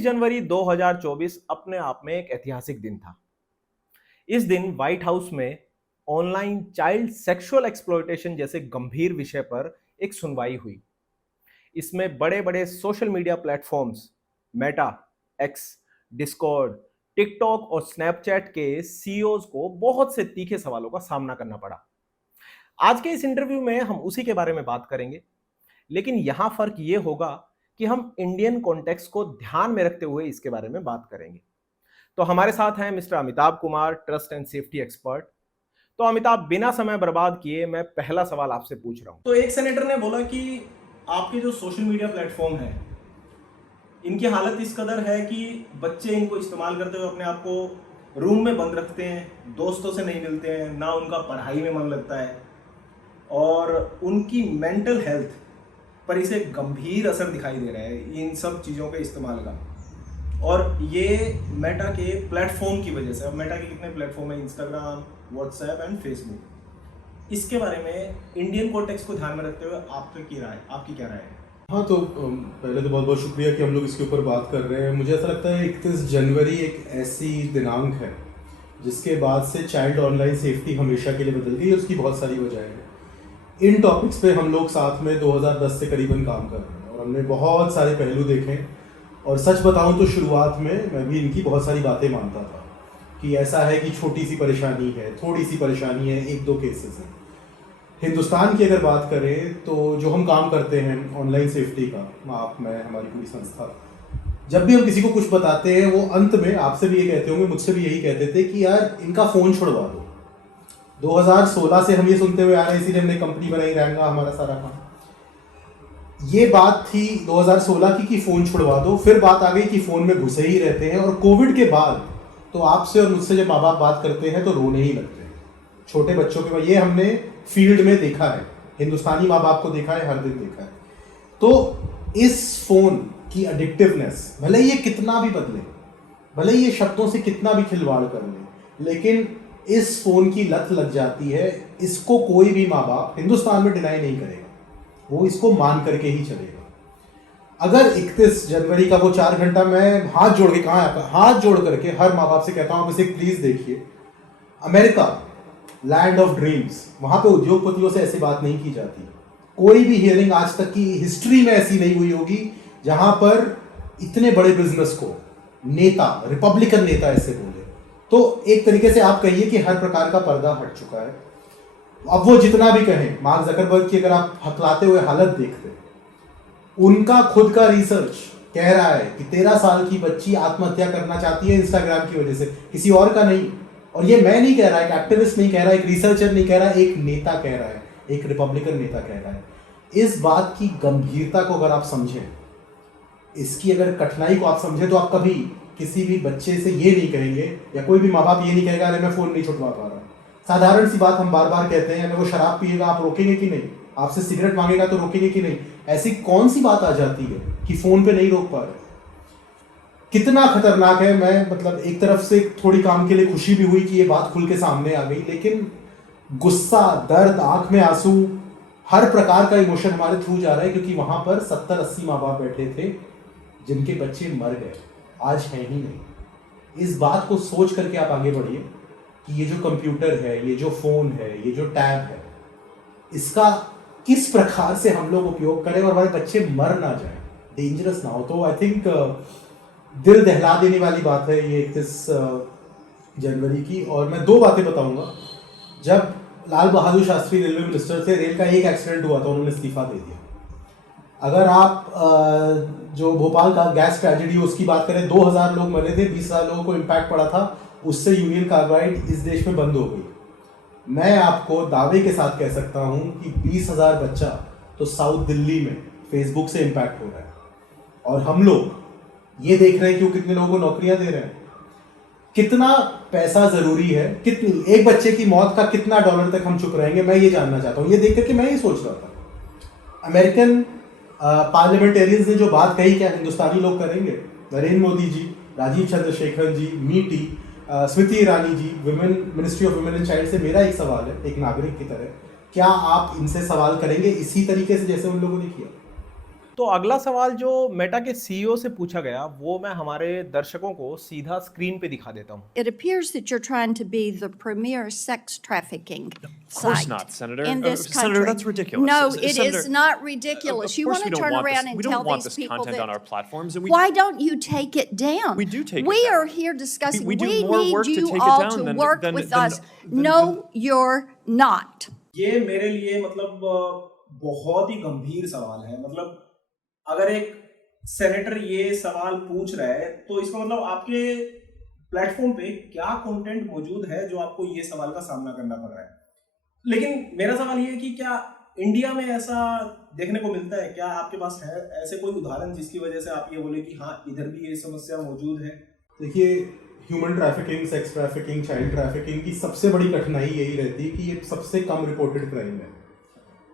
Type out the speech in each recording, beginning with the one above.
26 जनवरी 2024 अपने आप में एक ऐतिहासिक दिन था। इस दिन व्हाइट हाउस में ऑनलाइन चाइल्ड सेक्सुअल एक्सप्लॉयटेशन जैसे गंभीर विषय पर एक सुनवाई हुई। इसमें बड़े-बड़े social media platforms Meta, x, Discord, TikTok और स्नैपचैट के सीईओज को बहुत से तीखे सवालों का सामना करना पड़ा। आज के इस इंटरव्यू में हम उसी के बारे में बात करेंगे, लेकिन यहां फर्क ये होगा कि हम इंडियन कॉन्टेक्स्ट को ध्यान में रखते हुए इसके बारे में बात करेंगे। तो हमारे साथ हैं mister Amitabh Kumar, trust and safety expert. तो अमिताभ, बिना समय बर्बाद किए मैं पहला सवाल आपसे पूछ रहा हूं। तो एक सेनेटर ने बोला कि आपके जो सोशल मीडिया प्लेटफॉर्म है, इनकी हालत इस कदर है कि बच्चे इनको इस्तेमाल करते हुए अपने आप को रूम में बंद रखते हैं, दोस्तों से नहीं मिलते हैं, ना उनका पढ़ाई में मन लगता है और उनकी मेंटल हेल्थ पर इसे गंभीर असर दिखाई दे रहा है इन सब चीज़ों के इस्तेमाल का। और ये मेटा के प्लेटफॉर्म की वजह से। अब मेटा के कितने प्लेटफॉर्म है? Instagram, WhatsApp and Facebook. इसके बारे में इंडियन कॉन्टेक्स्ट को ध्यान में रखते हुए आपकी क्या राय है? हाँ, तो पहले तो बहुत बहुत शुक्रिया कि हम लोग इसके ऊपर बात कर रहे हैं। मुझे ऐसा लगता है 31 जनवरी एक ऐसी दिनांक है जिसके बाद से चाइल्ड ऑनलाइन सेफ्टी हमेशा के लिए बदल गई। उसकी बहुत सारी वजह है। इन टॉपिक्स पे हम लोग साथ में 2010 से करीबन काम कर रहे हैं और हमने बहुत सारे पहलू देखे। और सच बताऊं तो शुरुआत में मैं भी इनकी बहुत सारी बातें मानता था कि ऐसा है कि छोटी सी परेशानी है, थोड़ी सी परेशानी है, एक दो केसेस हैं। हिंदुस्तान की अगर बात करें तो जो हम काम करते हैं ऑनलाइन सेफ्टी का, आप, मैं, हमारी पूरी संस्था, जब भी हम किसी को कुछ बताते हैं वो अंत में आपसे भी ये कहते होंगे, मुझसे भी यही कहते थे कि यार इनका फ़ोन छुड़वा दो। 2016 से हम ये सुनते हुए आ रहे हैं, इसीलिए हमने कंपनी बनाई, रहेगा हमारा सारा काम। ये बात थी 2016 की कि फ़ोन छुड़वा दो। फिर बात आ गई कि फ़ोन में घुसे ही रहते हैं। और कोविड के बाद तो आपसे और मुझसे जब माँ बाप बात करते हैं तो रोने ही लगते हैं। छोटे बच्चों के, ये हमने फील्ड में देखा है, हिंदुस्तानी माँ बाप को देखा है, हर दिन देखा है। तो इस फ़ोन की एडिक्टिवनेस, भले ये कितना भी बदले, भले ये शब्दों से कितना भी खिलवाड़ कर ले, लेकिन इस फ़ोन की लत लग जाती है। इसको कोई भी माँ बाप हिंदुस्तान में डिनाई नहीं करेगा, वो इसको मान करके ही चलेगा। अगर 31 जनवरी का वो 4 घंटा, मैं हाथ जोड़ के, हाथ जोड़ करके हर माँ बाप से कहता हूँ, आप इसे प्लीज़ देखिए। अमेरिका, लैंड ऑफ ड्रीम्स, वहाँ पे उद्योगपतियों से ऐसी बात नहीं की जाती। कोई भी हियरिंग आज तक की हिस्ट्री में ऐसी नहीं हुई होगी जहाँ पर इतने बड़े बिजनेस को नेता, रिपब्लिकन नेता ऐसे बोले। तो एक तरीके से आप कहिए कि हर प्रकार का पर्दा हट चुका है। अब वो जितना भी कहें, मार्क जकरबर्ग की अगर आप हकलाते हुए हालत देखते, उनका खुद का रिसर्च कह रहा है कि 13 साल की बच्ची आत्महत्या करना चाहती है इंस्टाग्राम की वजह से, किसी और का नहीं। और ये मैं नहीं कह रहा, एक एक्टिविस्ट नहीं कह रहा, एक रिसर्चर नहीं कह रहा, एक नेता कह रहा है, एक रिपब्लिकन नेता कह रहा है। इस बात की गंभीरता को अगर आप समझें, इसकी अगर कठिनाई को आप समझें, तो आप कभी किसी भी बच्चे से ये नहीं कहेंगे, या कोई भी माँ बाप ये नहीं कहेगा अरे मैं फ़ोन नहीं छुड़वा पा रहा। साधारण सी बात हम बार बार कहते हैं, अगर वो शराब पिएगा आप रोकेंगे कि नहीं? आपसे सिगरेट मांगेगा तो रोकेंगे कि नहीं? ऐसी कौन सी बात आ जाती है कि फ़ोन पे नहीं रोक पा रहे? कितना खतरनाक है। मैं मतलब एक तरफ से थोड़ी काम के लिए खुशी भी हुई कि ये बात खुल के सामने आ गई, लेकिन गुस्सा, दर्द, आंख में आंसू, हर प्रकार का इमोशन हमारे थ्रू जा रहा है, क्योंकि वहां पर 70-80 माँ बाप बैठे थे जिनके बच्चे मर गए, आज हैं ही नहीं। इस बात को सोच करके आप आगे बढ़िए कि ये जो कंप्यूटर है, ये जो फोन है, ये जो टैब है, इसका किस प्रकार से हम लोग उपयोग करें और हमारे बच्चे मर ना जाए, डेंजरस ना हो। तो आई थिंक दिल दहला देने वाली बात है ये 31 जनवरी की। और मैं 2 बातें बताऊंगा। जब लाल बहादुर शास्त्री रेलवे मिनिस्टर थे, रेल का एक एक्सीडेंट हुआ था, उन्होंने इस्तीफा दे दिया। अगर आप जो भोपाल का गैस ट्रेजेडी उसकी बात करें, 2000 लोग मरे थे, 20,000 लोगों को इम्पैक्ट पड़ा था, उससे यूनियन कार्बाइड इस देश में बंद हो गई। मैं आपको दावे के साथ कह सकता हूं कि 20,000 बच्चा तो साउथ दिल्ली में फेसबुक से इम्पैक्ट हो रहा है। और हम लोग ये देख रहे हैं कि वो कितने लोगों को नौकरियां दे रहे हैं। कितना पैसा जरूरी है, कितनी, एक बच्चे की मौत का कितना डॉलर तक हम चुप रहेंगे, मैं ये जानना चाहता हूँ। ये देख करके मैं ये सोच रहा था, अमेरिकन पार्लियामेंटेरियंस ने जो बात कही, क्या हिंदुस्तानी लोग करेंगे? Narendra Modi ji, Rajiv Chandrasekhar ji, MeitY, Smriti Irani ji, women, ministry of women and child से मेरा एक सवाल है, एक नागरिक की तरह, क्या आप इनसे सवाल करेंगे इसी तरीके से जैसे उन लोगों ने किया? तो अगला सवाल जो मेटा के सीईओ से पूछा गया वो मैं हमारे दर्शकों को सीधा स्क्रीन पे दिखा देता हूँ। It appears that you're trying to be the premier sex trafficking Of course site not, Senator. in this country. Senator, that's ridiculous. No, S- it Senator, is not ridiculous. Of You course want we to don't turn want around this, and we tell don't want these this people content that. on our platforms, and Why don't you take it down? We do take it We down. are here discussing. We do We more need work to you take it all down to than- work than- with than- us. than- No, you're not. ये मेरे लिए मतलब बहुत ही गंभीर सवाल है। मतलब अगर एक सेनेटर ये सवाल पूछ रहा है तो इसका मतलब आपके प्लेटफॉर्म पे क्या कंटेंट मौजूद है जो आपको ये सवाल का सामना करना पड़ रहा है। लेकिन मेरा सवाल ये है कि क्या इंडिया में ऐसा देखने को मिलता है? क्या आपके पास है ऐसे कोई उदाहरण जिसकी वजह से आप ये बोले कि हाँ इधर भी ये समस्या मौजूद है? देखिए, human trafficking, sex trafficking, child trafficking की सबसे बड़ी कठिनाई यही रहती है कि ये सबसे कम रिपोर्टेड क्राइम है।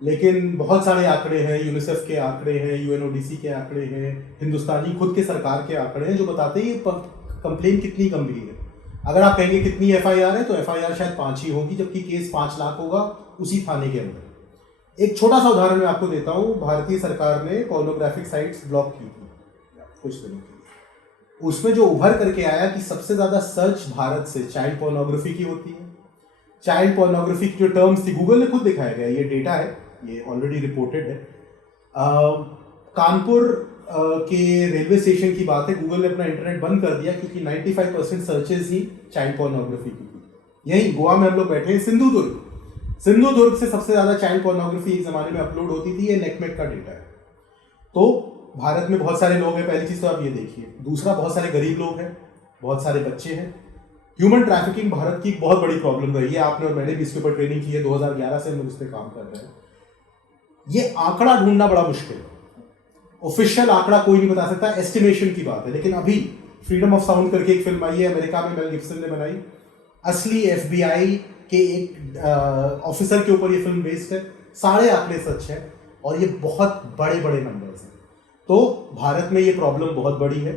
लेकिन बहुत सारे आंकड़े हैं, यूनिसेफ के आंकड़े हैं, यूएनओडीसी के आंकड़े हैं, हिंदुस्तानी खुद के सरकार के आंकड़े हैं जो बताते हैं ये कंप्लेन कितनी गंभीर है। अगर आप कहेंगे कितनी एफआईआर है तो एफआईआर शायद 5 ही होगी, जबकि केस 5 लाख होगा उसी थाने के अंदर। एक छोटा सा उदाहरण मैं आपको देता हूँ। भारतीय सरकार ने पोर्नोग्राफिक साइट्स ब्लॉक की थी कुछ दिनों के लिए। उसमें जो उभर करके आया कि सबसे ज्यादा सर्च भारत से चाइल्ड पोर्नोग्राफी की होती है। चाइल्ड पोर्नोग्राफी की जो टर्म्स थी गूगल ने खुद दिखाया गया, ये डेटा है, ये ऑलरेडी रिपोर्टेड है। कानपुर के रेलवे स्टेशन की बात है, गूगल ने अपना इंटरनेट बंद कर दिया क्योंकि 95% सर्चेज ही चाइल्ड पोर्नोग्राफी की थी। यही गोवा में हम लोग बैठे हैं, सिंधुदुर्ग से सबसे ज्यादा चाइल्ड पोर्नोग्राफी एक जमाने में अपलोड होती थी। ये नेकमेक का डेटा है। तो भारत में बहुत सारे लोग हैं, पहली चीज तो आप ये देखिए। दूसरा, बहुत सारे गरीब लोग हैं, बहुत सारे बच्चे हैं। ह्यूमन ट्रैफिकिंग भारत की एक बहुत बड़ी प्रॉब्लम रही है। आपने और मैंने भी इसके ऊपर ट्रेनिंग की है, 2011 से हम लोग इस पर काम कर रहे हैं। ये आंकड़ा ढूंढना बड़ा मुश्किल है। ऑफिशियल आंकड़ा कोई नहीं बता सकता, एस्टिमेशन की बात है। लेकिन अभी फ्रीडम ऑफ साउंड करके एक फिल्म आई है अमेरिका में, मेल गिब्सन ने बनाई। असली एफबीआई के एक ऑफिसर के ऊपर ये फिल्म बेस्ड है। सारे आंकड़े सच है और ये बहुत बड़े बड़े नंबर्स हैं। तो भारत में ये प्रॉब्लम बहुत बड़ी है।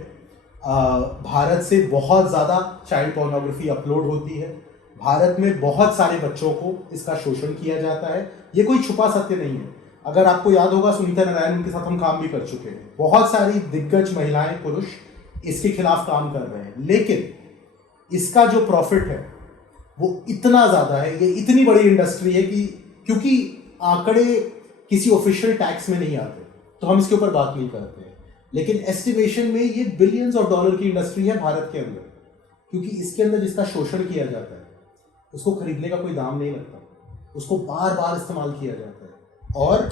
भारत से बहुत ज़्यादा चाइल्ड पोर्नोग्राफी अपलोड होती है। भारत में बहुत सारे बच्चों को इसका शोषण किया जाता है। ये कोई छुपा सत्य नहीं है। अगर आपको याद होगा, सुनीता नारायण, उनके साथ हम काम भी कर चुके हैं। बहुत सारी दिग्गज महिलाएं, पुरुष इसके खिलाफ काम कर रहे हैं। लेकिन इसका जो प्रॉफिट है वो इतना ज़्यादा है, ये इतनी बड़ी इंडस्ट्री है कि क्योंकि आंकड़े किसी ऑफिशियल टैक्स में नहीं आते तो हम इसके ऊपर बात नहीं करते हैं। लेकिन एस्टिमेशन में ये बिलियंस ऑफ डॉलर की इंडस्ट्री है भारत के अंदर, क्योंकि इसके अंदर जिसका शोषण किया जाता है उसको खरीदने का कोई दाम नहीं लगता, उसको बार बार इस्तेमाल किया जाता है। और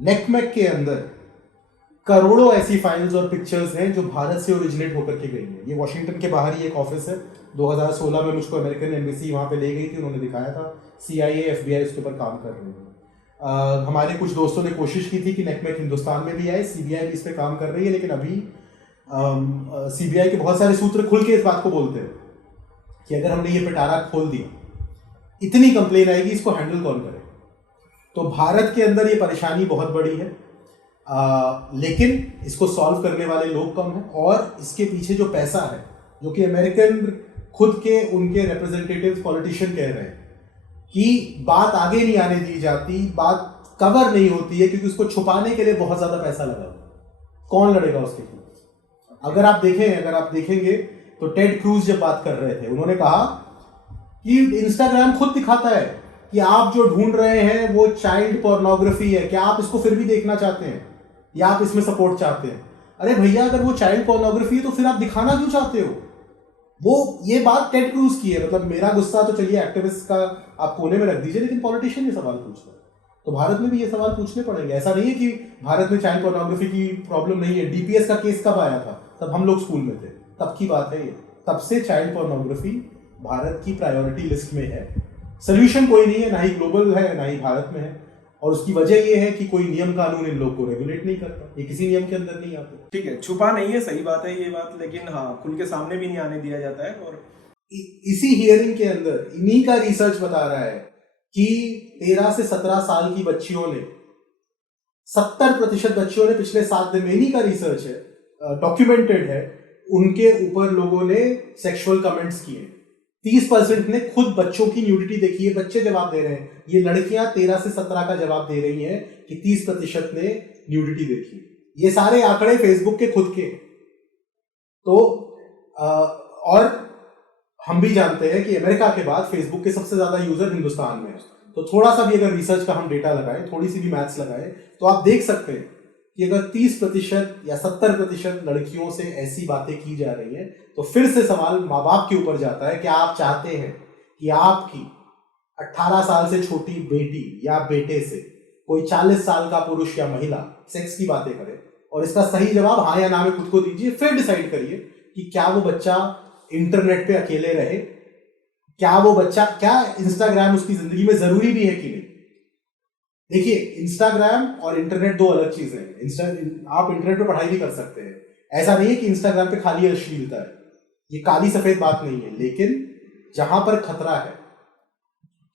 नेकमेक के अंदर करोड़ों ऐसी फाइल्स और पिक्चर्स हैं जो भारत से ओरिजिनेट होकर के गई हैं। ये वॉशिंगटन के बाहर ही एक ऑफिस है। 2016 में मुझको अमेरिकन एम्बेसी वहाँ पे ले गई थी, उन्होंने दिखाया था। CIA, FBI उसके ऊपर काम कर रहे हैं। हमारे कुछ दोस्तों ने कोशिश की थी कि नेकमेक हिंदुस्तान में भी आए, CBI भी इस पर काम कर रही है। लेकिन अभी CBI के बहुत सारे सूत्र खुल के इस बात को बोलते हैं कि अगर हमने ये पिटारा खोल दिया, इतनी कंप्लेन आएगी, इसको हैंडल कौन करे। तो भारत के अंदर ये परेशानी बहुत बड़ी है। लेकिन इसको सॉल्व करने वाले लोग कम हैं और इसके पीछे जो पैसा है, जो कि अमेरिकन खुद के उनके रिप्रेजेंटेटिव पॉलिटिशियन कह रहे हैं कि बात आगे नहीं आने दी जाती, बात कवर नहीं होती है क्योंकि उसको छुपाने के लिए बहुत ज्यादा पैसा लगा हुआ है। कौन लड़ेगा उसके खिलाफ? अगर आप देखेंगे तो टेड क्रूज जब बात कर रहे थे, उन्होंने कहा कि इंस्टाग्राम खुद दिखाता है कि आप जो ढूंढ रहे हैं वो चाइल्ड पोर्नोग्राफी है, क्या आप इसको फिर भी देखना चाहते हैं या आप इसमें सपोर्ट चाहते हैं? अरे भैया, अगर वो चाइल्ड पोर्नोग्राफी है तो फिर आप दिखाना क्यों चाहते हो? वो ये बात टेड क्रूज की है। मतलब मेरा गुस्सा तो चलिए एक्टिविस्ट का आप कोने में रख दीजिए, लेकिन पॉलिटिशियन ये सवाल पूछ रहे हैं तो भारत में भी ये सवाल पूछने पड़ेंगे। ऐसा नहीं है कि भारत में चाइल्ड पोर्नोग्राफी की प्रॉब्लम नहीं है। DPS का केस कब आया था? तब हम लोग स्कूल में थे, तब की बात है ये। तब से चाइल्ड पोर्नोग्राफी भारत की प्रायोरिटी लिस्ट में है। सोल्यूशन कोई नहीं है, ना ही ग्लोबल है ना ही भारत में है। और उसकी वजह ये है कि कोई नियम कानून इन लोग को रेगुलेट नहीं करता, ये किसी नियम के अंदर नहीं आते। ठीक है, छुपा नहीं है, सही बात है ये बात, लेकिन हाँ खुल के सामने भी नहीं आने दिया जाता है। और इसी हियरिंग के अंदर इन्हीं का रिसर्च बता रहा है कि 13 से 17 साल की बच्चियों ने 70% बच्चियों ने पिछले 7 दिन में, इन्हीं का रिसर्च है, डॉक्यूमेंटेड है, उनके ऊपर लोगों ने सेक्सुअल कमेंट्स किए। 30% ने खुद बच्चों की न्यूडिटी देखी है। बच्चे जवाब दे रहे हैं, ये लड़कियां 13 से 17 का जवाब दे रही हैं कि 30% ने न्यूडिटी देखी। ये सारे आंकड़े फेसबुक के खुद के। तो और हम भी जानते हैं कि अमेरिका के बाद फेसबुक के सबसे ज्यादा यूजर हिंदुस्तान में है। तो थोड़ा सा भी अगर रिसर्च का हम डेटा लगाएं, थोड़ी सी भी मैथ्स लगाएं, तो आप देख सकते हैं कि अगर 30% या 70% लड़कियों से ऐसी बातें की जा रही हैं, तो फिर से सवाल माँ बाप के ऊपर जाता है कि आप चाहते हैं कि आपकी 18 साल से छोटी बेटी या बेटे से कोई 40 साल का पुरुष या महिला सेक्स की बातें करे, और इसका सही जवाब हाँ या ना में खुद को दीजिए, फिर डिसाइड करिए कि क्या वो बच्चा इंटरनेट पे अकेले रहे, क्या वो बच्चा, क्या इंस्टाग्राम उसकी जिंदगी में जरूरी भी है कि नहीं। देखिए, इंस्टाग्राम और इंटरनेट दो अलग चीजें हैं। आप इंटरनेट पे पढ़ाई भी कर सकते हैं, ऐसा नहीं है कि इंस्टाग्राम पे खाली अश्लीलता है, ये काली सफेद बात नहीं है, लेकिन जहां पर खतरा है,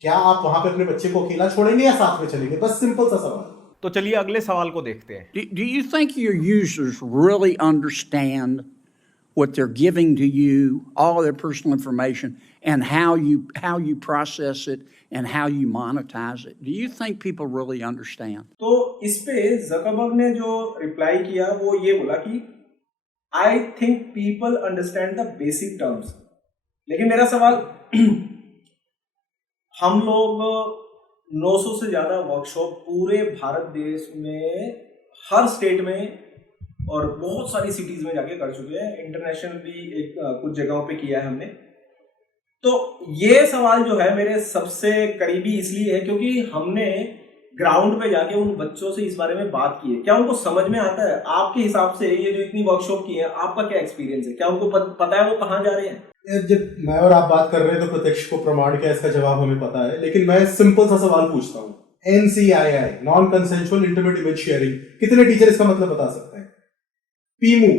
क्या आप वहां पे अपने बच्चे को अकेला छोड़ेंगे या साथ में चलेंगे? बस सिंपल सा सवाल। तो चलिए अगले सवाल को देखते हैं। Do you think your users really understand what they're giving to you, all their personal information, and how you process it and how you monetize it? Do you think people really understand? तो इस पे Zuckerberg ने जो reply किया वो ये बोला कि I think people understand the basic terms. लेकिन मेरा सवाल, हम लोग 900 से ज्यादा वर्कशॉप पूरे भारत देश में हर स्टेट में और बहुत सारी सिटीज में जाके कर चुके हैं, इंटरनेशनल भी एक कुछ जगहों पे किया है हमने। तो ये सवाल जो है मेरे सबसे करीबी इसलिए है क्योंकि हमने ग्राउंड पे जाके उन बच्चों से इस बारे में बात की है। क्या उनको समझ में आता है? आपके हिसाब से ये जो इतनी वर्कशॉप की है, आपका क्या एक्सपीरियंस है? क्या उनको पता है वो कहाँ जा रहे हैं? जब मैं और आप बात कर रहे हैं तो प्रत्यक्ष को प्रमाण क्या, इसका जवाब हमें पता है, लेकिन मैं सिंपल सा सवाल पूछता हूँ, NCII, non consensual intimate image sharing, कितने टीचर इसका मतलब बता सकते हैं? PIMU,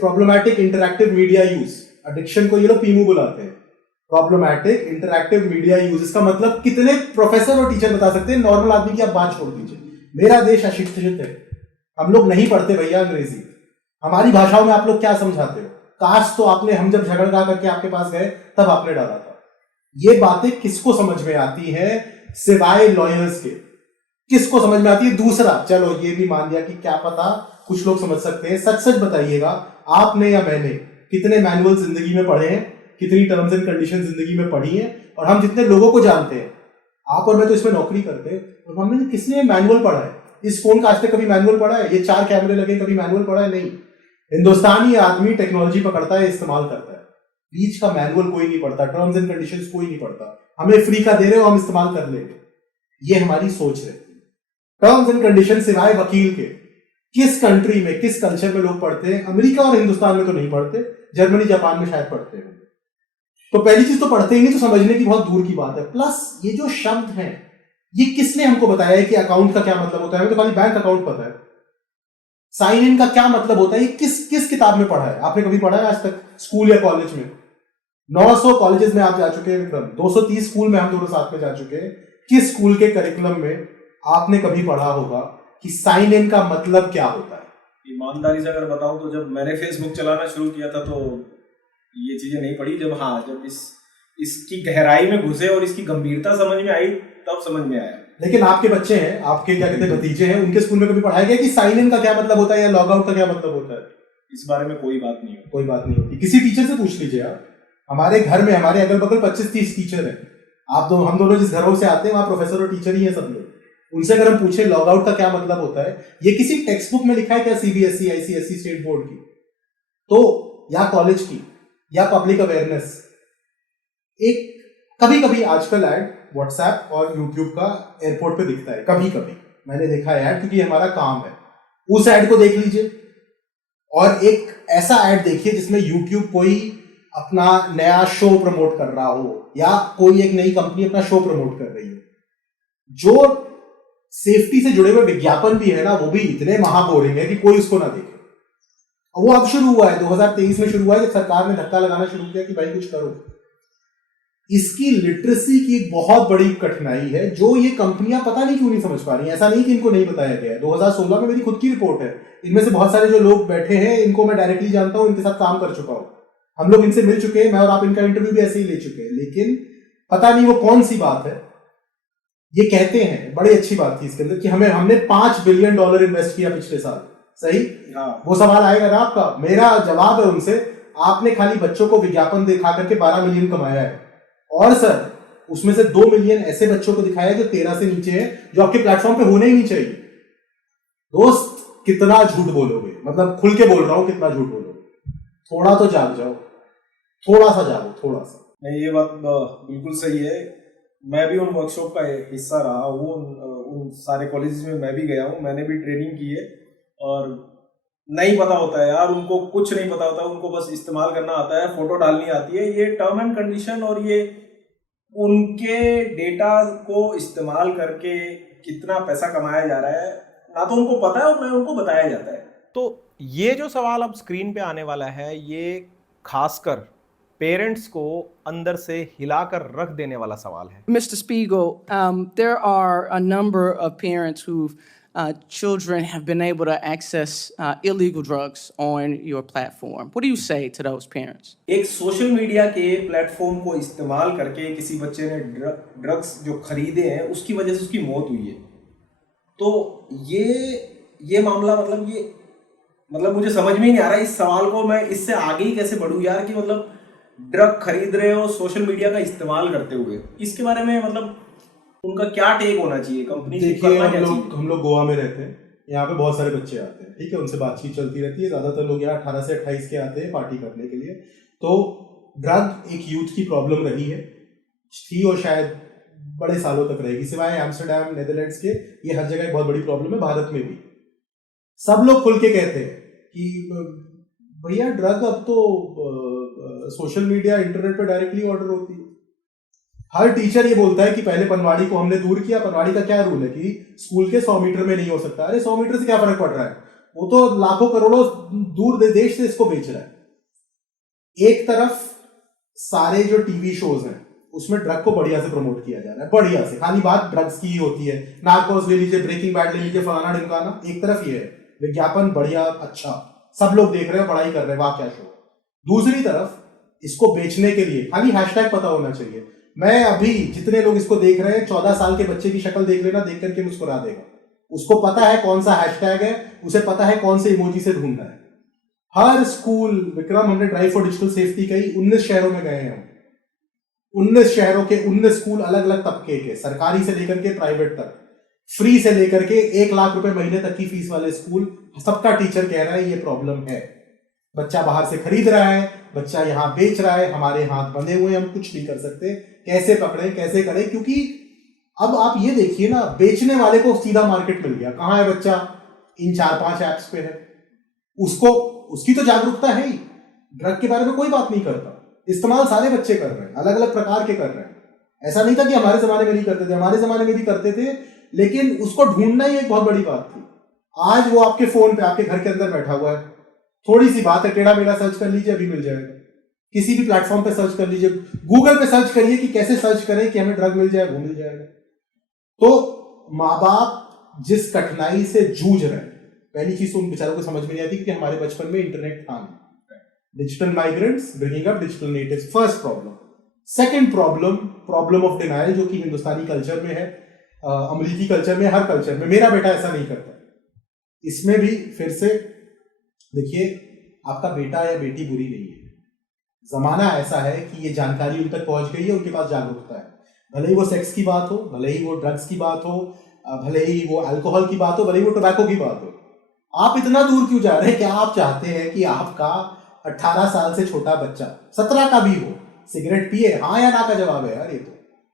problematic interactive media use, addiction को ये लोग PIMU बुलाते हैं, प्रॉब्लमैटिक इंटरैक्टिव मीडिया यूज, इसका मतलब कितने प्रोफेसर और टीचर बता सकते हैं? नॉर्मल आदमी की आप बात छोड़ दीजिए, मेरा देश अशिक्षित है, हम लोग नहीं पढ़ते भैया अंग्रेजी, हमारी भाषाओं में आप लोग क्या समझाते हो? काश तो आपने, हम जब झगड़ गा करके आपके पास गए तब आपने डाला था। ये बातें किसको समझ में आती है सिवाय लॉयर्स के? किसको समझ में आती है? दूसरा, चलो ये भी मान लिया कि क्या पता कुछ लोग समझ सकते हैं, सच सच बताइएगा, आपने या मैंने कितने मैनुअल जिंदगी में पढ़े हैं, कितनी टर्म्स एंड कंडीशन जिंदगी में पढ़ी है? और हम जितने लोगों को जानते हैं, आप और मैं तो इसमें नौकरी करते हैं, और हमने किसने मैनुअल पढ़ा है? इस फोन का आज तक कभी मैनुअल पढ़ा है? ये 4 कैमरे लगे कभी मैनुअल पढ़ा है? नहीं। हिंदुस्तानी आदमी टेक्नोलॉजी पकड़ता है, इस्तेमाल करता है, बीच का मैनुअल कोई नहीं पढ़ता, टर्म्स एंड कंडीशंस कोई नहीं पढ़ता, हमें फ्री का दे रहे हो, हम इस्तेमाल कर लेंगे, ये हमारी सोच रहती है। टर्म्स एंड कंडीशन सिवाय वकील के किस कंट्री में, किस कल्चर में लोग पढ़ते हैं? अमेरिका और हिंदुस्तान में तो नहीं पढ़ते, जर्मनी जापान में शायद पढ़ते हैं। तो पहली चीज तो पढ़ते ही नहीं, तो समझने की बहुत दूर की बात है। प्लस ये जो शब्द हैं, ये किसने हमको बताया है कि अकाउंट का क्या मतलब होता है? हमें तो खाली बैंक अकाउंट पता है। साइन इन का क्या मतलब होता है? ये किस किताब में पढ़ा है? आपने कभी पढ़ा है आज तक स्कूल या कॉलेज में? 900 कॉलेजेस में आप जा चुके हैं विक्रम, 230 स्कूल में हम दोनों साथ में जा चुके हैं। किस स्कूल के करिकुलम में आपने कभी पढ़ा होगा कि साइन इन का मतलब क्या होता है? ईमानदारी से अगर बताऊं तो जब मैंने फेसबुक चलाना शुरू किया था तो ये चीजें नहीं पढ़ी। जब इसकी गहराई में घुसे और इसकी गंभीरता समझ में आई तब समझ में आया। लेकिन आपके बच्चे हैं, आपके क्या कहते हैं भतीजे हैं, उनके स्कूल में कभी पढ़ाया गया कि साइन इन का क्या मतलब होता है या लॉग आउट का क्या मतलब होता है? इस बारे में कोई बात नहीं होती। कोई बात नहीं होती। किसी टीचर से पूछ लीजिए आप। हमारे घर में, हमारे अगल बगल 25-30 टीचर हैं। हम दोनों जिस घरों से आते हैं वहां प्रोफेसर और टीचर ही है सब लोग। उनसे अगर हम पूछे लॉग आउट का क्या मतलब होता है, ये किसी टेक्स्ट बुक में लिखा है क्या? CBSE, ICSE स्टेट बोर्ड की तो, या कॉलेज की, या पब्लिक अवेयरनेस? एक कभी कभी आजकल ऐड व्हाट्सएप और यूट्यूब का एयरपोर्ट पे दिखता है, कभी कभी मैंने देखा है ऐड, क्योंकि हमारा काम है। उस ऐड को देख लीजिए और एक ऐसा ऐड देखिए जिसमें यूट्यूब कोई अपना नया शो प्रमोट कर रहा हो या कोई एक नई कंपनी अपना शो प्रमोट कर रही है। जो सेफ्टी से जुड़े हुए विज्ञापन भी है ना, वो भी इतने महाबोरिंग है कि कोई उसको ना देखे। वो अब शुरू हुआ है, 2023 में शुरू हुआ है, जब सरकार ने धक्का लगाना शुरू किया कि भाई कुछ करो। इसकी लिटरेसी की एक बहुत बड़ी कठिनाई है जो ये कंपनियां पता नहीं क्यों नहीं समझ पा रही हैं। ऐसा नहीं कि इनको नहीं बताया गया है। 2016 में मेरी खुद की रिपोर्ट है, इनमें से बहुत सारे जो लोग बैठे हैं इनको मैं डायरेक्टली जानता हूं, इनके साथ काम कर चुका हूं, हम लोग इनसे मिल चुके हैं, मैं और आप इनका इंटरव्यू भी ऐसे ही ले चुके हैं। लेकिन पता नहीं वो कौन सी बात है ये कहते हैं, बड़ी अच्छी बात थी इसके अंदर कि हमने $5 बिलियन इन्वेस्ट किया पिछले साल, सही? हाँ। वो सवाल आएगा ना आपका, मेरा जवाब है उनसे, आपने खाली बच्चों को विज्ञापन दिखा करके 12 मिलियन कमाया है, और सर उसमें से 2 मिलियन ऐसे बच्चों को दिखाया जो 13 से नीचे है, जो आपके प्लेटफॉर्म पे होने ही नहीं चाहिए। दोस्त कितना झूठ बोलोगे, मतलब खुल के बोल रहा हूं, कितना झूठ बोलोगे? थोड़ा तो जाग जाओ, थोड़ा सा जागो, थोड़ा सा। नहीं, ये बात बिल्कुल सही है। मैं भी उन वर्कशॉप का हिस्सा रहा हूँ, उन सारे कॉलेजेस में मैं भी गया हूँ, मैंने भी ट्रेनिंग की है, और नहीं पता होता है यार, उनको कुछ नहीं पता होता, उनको बस इस्तेमाल करना आता है, फोटो डालनी आती है। ये टर्म एंड कंडीशन और ये उनके डेटा को इस्तेमाल करके कितना पैसा कमाया जा रहा है, ना तो उनको पता है और ना उनको बताया जाता है। तो ये जो सवाल अब स्क्रीन पे आने वाला है, ये खासकर पेरेंट्स को अंदर से हिलाकर रख देने वाला सवाल है। Mr. Spiegel, there are a number of parents whose children have been able to access illegal drugs on your platform. What do you say to those parents? एक सोशल मीडिया के प्लेटफॉर्म को इस्तेमाल करके किसी बच्चे ने ड्रग्स जो खरीदे हैं, उसकी वजह से उसकी मौत हुई है। तो ये मामला, मतलब मुझे समझ में ही नहीं आ रहा इस सवाल को मैं इससे आगे ही कैसे बढ़ूं यार, कि मतलब ड्रग खरीद रहे हो सोशल मीडिया का इस्तेमाल करते हुए, इसके बारे में मतलब उनका क्या टेक होना चाहिए, कंपनी को करना क्या चाहिए? हम लोग गोवा में रहते हैं, यहाँ पे बहुत सारे बच्चे आते हैं, ठीक है, उनसे बातचीत चलती रहती है। ज्यादातर लोग यहाँ 18 से 28 के आते हैं पार्टी करने के लिए। तो ड्रग एक यूथ की प्रॉब्लम रही है, थी, और शायद बड़े सालों तक रहेगी, सिवाय एम्स्टरडैम नेदरलैंड्स के। ये हर जगह एक बहुत बड़ी प्रॉब्लम है, भारत में भी। सब लोग खुल के कहते हैं कि भैया ड्रग अब तो सोशल मीडिया, इंटरनेट पे डायरेक्टली ऑर्डर होती है। हर टीचर ये बोलता है कि पहले पनवाड़ी को हमने दूर किया। पनवाड़ी का क्या रूल है कि स्कूल के 100 मीटर में नहीं हो सकता। अरे 100 मीटर से क्या फर्क पड़ रहा है, वो तो लाखों करोड़ों दूर देश से इसको बेच रहा है। एक तरफ सारे जो टीवी शोज हैं उसमें ड्रग को बढ़िया से प्रमोट किया जा रहा है, बढ़िया से, खाली बात ड्रग्स की ही होती है। नार्कोस ले लीजिए, ब्रेकिंग बैड ले लीजिए, फलाना ढिमकाना। एक तरफ ये है विज्ञापन बढ़िया, अच्छा, सब लोग देख रहे हैं, पढ़ाई कर रहे हैं, वाह क्या शो। दूसरी तरफ इसको बेचने के लिए खाली हैशटैग पता होना चाहिए। मैं अभी जितने लोग इसको देख रहे हैं, 14 साल के बच्चे की शक्ल देख लेना, देख करके मुस्कुरा देगा। उसको पता है कौन सा हैशटैग है, उसे पता है कौन से इमोजी से ढूंढना है। हर स्कूल, विक्रम, हमने ड्राइव फॉर डिजिटल सेफ्टी कही, 19 शहरों में गए हैं। 19 शहरों के 19 स्कूल, अलग अलग तबके के, सरकारी से लेकर के प्राइवेट तक, फ्री से लेकर के 1 लाख रुपए महीने तक की फीस वाले स्कूल। सबका टीचर कह रहा है ये प्रॉब्लम है। बच्चा बाहर से खरीद रहा है, बच्चा यहाँ बेच रहा है, हमारे हाथ बंधे हुए, हम कुछ नहीं कर सकते। कैसे पकड़े, कैसे करें? क्योंकि अब आप ये देखिए ना, बेचने वाले को सीधा मार्केट मिल गया। कहाँ है बच्चा? इन 4-5 ऐप्स पे है। उसकी तो जागरूकता है ही, ड्रग के बारे में कोई बात नहीं करता। इस्तेमाल सारे बच्चे कर रहे हैं, अलग अलग प्रकार के कर रहे हैं। ऐसा नहीं था कि हमारे जमाने में नहीं करते थे, हमारे जमाने में भी करते थे, लेकिन उसको ढूंढना ही एक बहुत बड़ी बात थी। आज वो आपके फोन पे, आपके घर के अंदर बैठा हुआ है। थोड़ी सी बात है, टेढ़ा मेढ़ा सर्च कर लीजिए, अभी मिल जाएगा। किसी भी प्लेटफॉर्म पे सर्च कर लीजिए, गूगल पे सर्च करिए कि कैसे सर्च करें कि हमें ड्रग मिल जाए, वो मिल जाएगा। तो माँ बाप जिस कठिनाई से जूझ रहे हैं, पहली चीज तो उन बेचारों को समझ में नहीं आती क्योंकि हमारे बचपन में इंटरनेट था नहीं। Digital migrants bringing up digital natives, first problem. Second problem of denial, जो कि हिंदुस्तानी कल्चर में है, अमेरिकी कल्चर में, हर कल्चर में। मेरा बेटा ऐसा नहीं करता। इसमें भी फिर से देखिए, आपका बेटा या बेटी बुरी नहीं है। जमाना ऐसा है कि ये जानकारी उन तक पहुंच गई है, उनके पास जागरूकता है। भले ही वो सेक्स की बात हो, भले ही वो ड्रग्स की बात हो, भले ही वो अल्कोहल की बात हो, भले ही वो टोबैको की बात हो। आप इतना दूर क्यों जा रहे हैं? क्या आप चाहते हैं कि आपका 18 साल से छोटा बच्चा, 17 का भी हो, सिगरेट पिए? हाँ या ना का जवाब है यार।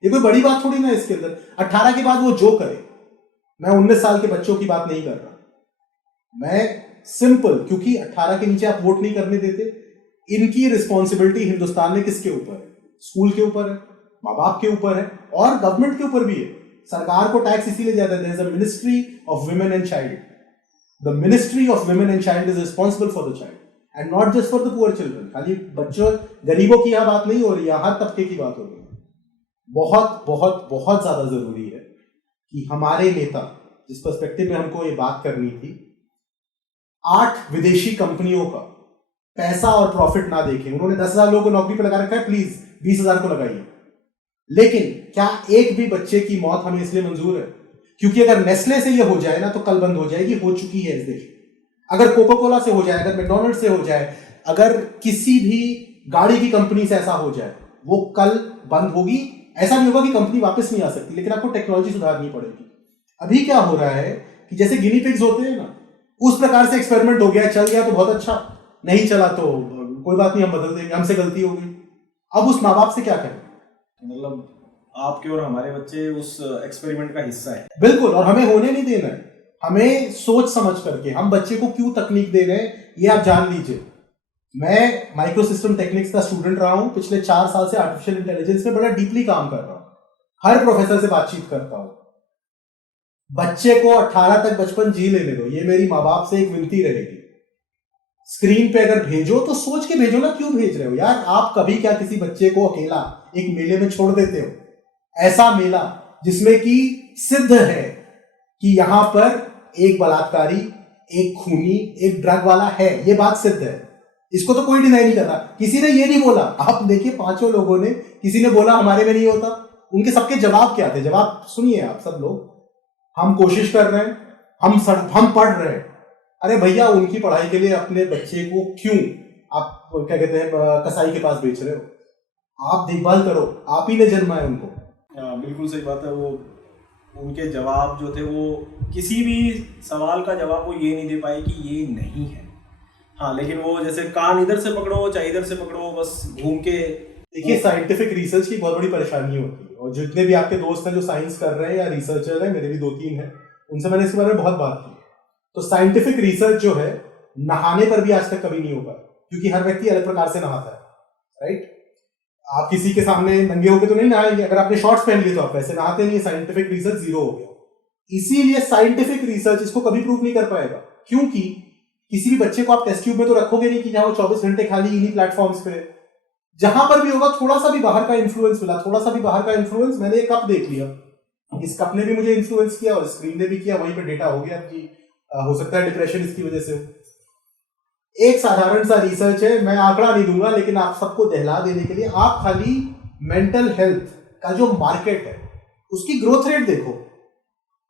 ये कोई बड़ी बात थोड़ी ना इसके अंदर। 18 के बाद वो जो करे। मैं 19 साल के बच्चों की बात नहीं कर रहा, मैं सिंपल, क्योंकि 18 के नीचे आप वोट नहीं करने देते। इनकी रिस्पॉन्सिबिलिटी हिंदुस्तान में किसके ऊपर है? स्कूल के ऊपर है, माँ बाप के ऊपर है, और गवर्नमेंट के ऊपर भी है। सरकार को टैक्स इसीलिए ज्यादा है, there is a ministry of women and child. The ministry of women and child is responsible for the child and not just for the poor children. खाली बच्चों, गरीबों की यह बात नहीं हो रही है, हर तबके की बात हो रही है। बहुत बहुत बहुत ज्यादा जरूरी है कि हमारे नेता, जिस पर्सपेक्टिव में हमको ये बात करनी थी, 8 विदेशी कंपनियों का पैसा और प्रॉफिट ना देखें। उन्होंने 10,000 लोगों को नौकरी पर लगा रखा है, प्लीज 20,000 को लगाइए। लेकिन क्या एक भी बच्चे की मौत हमें इसलिए मंजूर है? क्योंकि अगर नेस्ले से ये हो जाए ना तो कल बंद हो जाएगी, हो चुकी है इस देश में। अगर कोका कोला से हो जाए, अगर मैकडोनल्ड से हो जाए, अगर किसी भी गाड़ी की कंपनी से ऐसा हो जाए, वो कल बंद होगी। ऐसा नहीं होगा कि कंपनी वापस नहीं आ सकती, लेकिन आपको टेक्नोलॉजी सुधारनी पड़ेगी। अभी क्या हो रहा है कि जैसे गिनी पिग्स होते हैं ना, उस प्रकार से एक्सपेरिमेंट हो गया, चल गया तो बहुत अच्छा, नहीं चला तो कोई बात नहीं, हम बदल देंगे, हमसे गलती हो गई। अब उस माँ बाप से क्या करें? मतलब आपके और हमारे बच्चे उस एक्सपेरिमेंट का हिस्सा है। बिल्कुल, और हमें होने नहीं देना है। हमें सोच समझ करके हम बच्चे को क्यों तकनीक दे रहे हैं ये आप जान लीजिए। मैं माइक्रो सिस्टम टेक्निक्स का स्टूडेंट रहा हूं, पिछले 4 साल से आर्टिफिशियल इंटेलिजेंस में बड़ा डीपली काम कर रहा हूं, हर प्रोफेसर से बातचीत करता हूं। बच्चे को 18 तक बचपन जी लेने दो, ये मेरी माँ बाप से एक विनती रहेगी। स्क्रीन पे अगर भेजो तो सोच के भेजो ना, क्यों भेज रहे हो यार? आप कभी क्या किसी बच्चे को अकेला एक मेले में छोड़ देते हो? ऐसा मेला जिसमें कि सिद्ध है कि यहां पर एक बलात्कारी, एक खूनी, एक ड्रग वाला है, ये बात सिद्ध है, इसको तो कोई डिनाई नहीं कर रहा। किसी ने ये नहीं बोला, आप देखिए 5 लोगों ने, किसी ने बोला हमारे में नहीं होता। उनके सबके जवाब क्या थे? जवाब सुनिए आप सब लोग। हम कोशिश कर रहे हैं, हम पढ़ रहे हैं। अरे भैया, उनकी पढ़ाई के लिए अपने बच्चे को क्यों आप क्या कहते हैं कसाई के पास बेच रहे हो? आप देखभाल करो, आप ही ने जन्मा है उनको। बिल्कुल सही बात है। वो उनके जवाब जो थे, वो किसी भी सवाल का जवाब वो ये नहीं दे पाए कि ये नहीं है। हाँ, लेकिन वो जैसे कान इधर से पकड़ो चाहे इधर से पकड़ो, बस घूम के। देखिए, साइंटिफिक रिसर्च की बहुत बड़ी परेशानी होती है, और जितने भी आपके दोस्त हैं जो साइंस कर रहे हैं या रिसर्चर हैं, मेरे भी 2-3 हैं, उनसे मैंने इसके बारे में बहुत बात की। तो साइंटिफिक रिसर्च जो है, नहाने पर भी आज तक कभी नहीं हो पाया, क्योंकि हर व्यक्ति अलग प्रकार से नहाता है, राइट? आप किसी के सामने नंगे होकर तो नहीं नहाएंगे। अगर आपने शॉर्ट्स पहन लिए तो आप वैसे नहाते नहीं है। साइंटिफिक रिसर्च जीरो हो गया। इसीलिए साइंटिफिक रिसर्च इसको कभी प्रूव नहीं कर पाएगा, क्योंकि किसी भी बच्चे को आप टेस्ट ट्यूब में तो रखोगे नहीं कि जहां वो 24 घंटे खाली इन्हीं प्लेटफॉर्म्स पे। जहां पर भी होगा, थोड़ा सा भी बाहर का इन्फ्लुएंस मिला, थोड़ा सा भी बाहर का इन्फ्लुएंस, मैंने एक कप देख लिया, इस कप ने भी मुझे इन्फ्लुएंस किया और स्क्रीन ने भी किया, वहीं पे डेटा हो गया कि हो सकता है डिप्रेशन इसकी वजह से हो। एक साधारण सा रिसर्च है, मैं आंकड़ा नहीं दूंगा, लेकिन आप सबको दहला देने के लिए आप खाली मेंटल हेल्थ का जो मार्केट है उसकी ग्रोथ रेट देखो।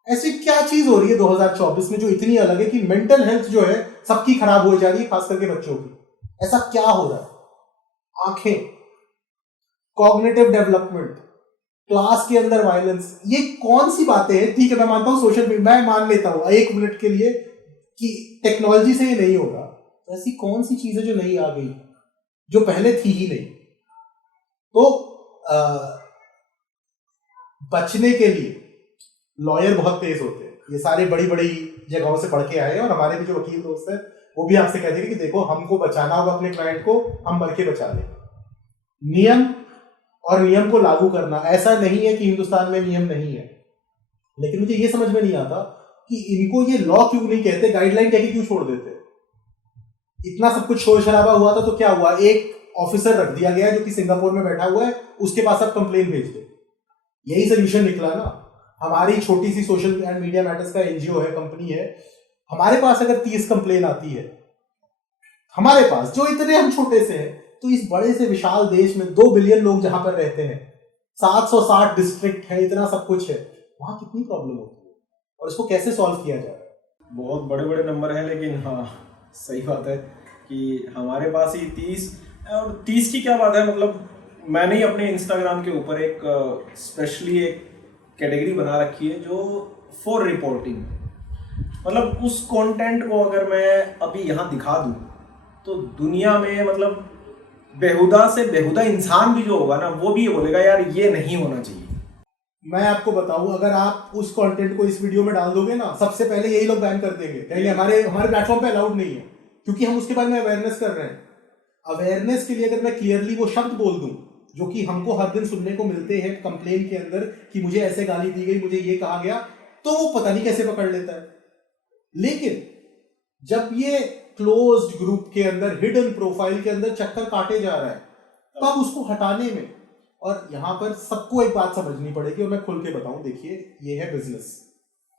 ऐसी क्या चीज हो रही है 2024 में जो इतनी अलग है कि मेंटल हेल्थ जो है सबकी खराब हो जा रही है, खास करके बच्चों की। ऐसा क्या हो रहा है? आंखें, कॉग्निटिव डेवलपमेंट, क्लास के अंदर वायलेंस, ये कौन सी बातें हैं? ठीक है, मैं मानता हूं सोशल मीडिया, मैं मान लेता हूं 1 मिनट के लिए कि टेक्नोलॉजी से ये नहीं होगा। ऐसी कौन सी चीजें जो नहीं आ गई, जो पहले थी ही नहीं? तो बचने के लिए लॉयर बहुत तेज होते हैं। ये सारे बड़ी बड़ी जगहों से पढ़ के आए हैं, और हमारे भी जो वकील दोस्त हैं वो भी आपसे कहते हैं कि देखो, हमको बचाना होगा अपने क्लाइंट को, हम मर के बचा लेंगे। नियम और नियम को लागू करना, ऐसा नहीं है कि हिंदुस्तान में नियम नहीं है, लेकिन मुझे ये समझ में नहीं आता कि इनको ये लॉ क्यों नहीं कहते, गाइडलाइन कह के क्यों छोड़ देते? इतना सब कुछ शोर शराबा हुआ था तो क्या हुआ? एक ऑफिसर रख दिया गया जो कि सिंगापुर में बैठा हुआ है, उसके पास आप कंप्लेन भेज दो, यही सोल्यूशन निकला ना। हमारी छोटी सी सोशल एंड मीडिया मैटर्स का एनजीओ है, कंपनी है, हमारे पास अगर 30 कंप्लेन आती है, हमारे पास जो इतने हम छोटे से हैं, तो इस बड़े से विशाल देश में 2 बिलियन लोग जहां पर रहते हैं, 760 डिस्ट्रिक्ट है, इतना सब कुछ है, वहां कितनी प्रॉब्लम होती है और इसको कैसे सॉल्व किया जाए? बहुत बड़े बड़े नंबर हैं, लेकिन हाँ, सही बात है कि हमारे पास ही 30, और 30 की क्या बात है। मतलब मैंने ही अपने इंस्टाग्राम के ऊपर एक स्पेशली एक कैटेगरी बना रखी है जो फॉर रिपोर्टिंग। मतलब उस कंटेंट को अगर मैं अभी यहाँ दिखा दूँ तो दुनिया में मतलब बेहुदा से बेहुदा इंसान भी जो होगा ना, वो भी ये बोलेगा यार ये नहीं होना चाहिए। मैं आपको बताऊं, अगर आप उस कंटेंट को इस वीडियो में डाल दोगे ना, सबसे पहले यही लोग बैन कर देंगे, कहेंगे हमारे प्लेटफॉर्म पे अलाउड नहीं है, क्योंकि हम उसके बारे में अवेयरनेस कर रहे हैं। अवेयरनेस के लिए अगर मैं क्लियरली वो शब्द बोल दूं जो कि हमको हर दिन सुनने को मिलते हैं कंप्लेन के अंदर कि मुझे ऐसे गाली दी गई, मुझे ये कहा गया, तो वो पता नहीं कैसे पकड़ लेता है। लेकिन जब ये क्लोज्ड ग्रुप के अंदर, हिडन प्रोफाइल के अंदर चक्कर काटे जा रहा है, तब उसको हटाने में, और यहां पर सबको एक बात समझनी पड़ेगी, और मैं खुल के बताऊं, देखिए ये है बिजनेस।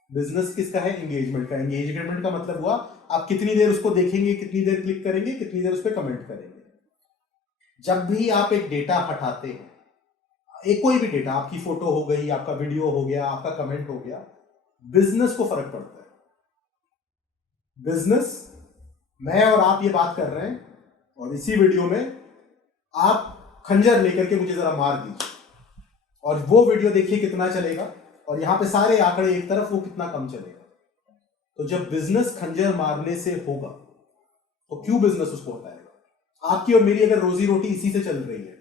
बिजनेस किसका है? एंगेजमेंट का। एंगेजमेंट का मतलब हुआ आप कितनी देर उसको देखेंगे, कितनी देर क्लिक करेंगे, कितनी देर उस पर कमेंट करेंगे। जब भी आप एक डेटा हटाते हैं, एक कोई भी डेटा, आपकी फोटो हो गई, आपका वीडियो हो गया, आपका कमेंट हो गया, बिजनेस को फर्क पड़ता है। बिजनेस, मैं और आप ये बात कर रहे हैं और इसी वीडियो में आप खंजर लेकर के मुझे जरा मार दीजिए और वो वीडियो देखिए कितना चलेगा, और यहां पे सारे आंकड़े एक तरफ, वो कितना कम चलेगा। तो जब बिजनेस खंजर मारने से होगा तो क्यों बिजनेस उसको हटाएगा? आपकी और मेरी अगर रोजी रोटी इसी से चल रही है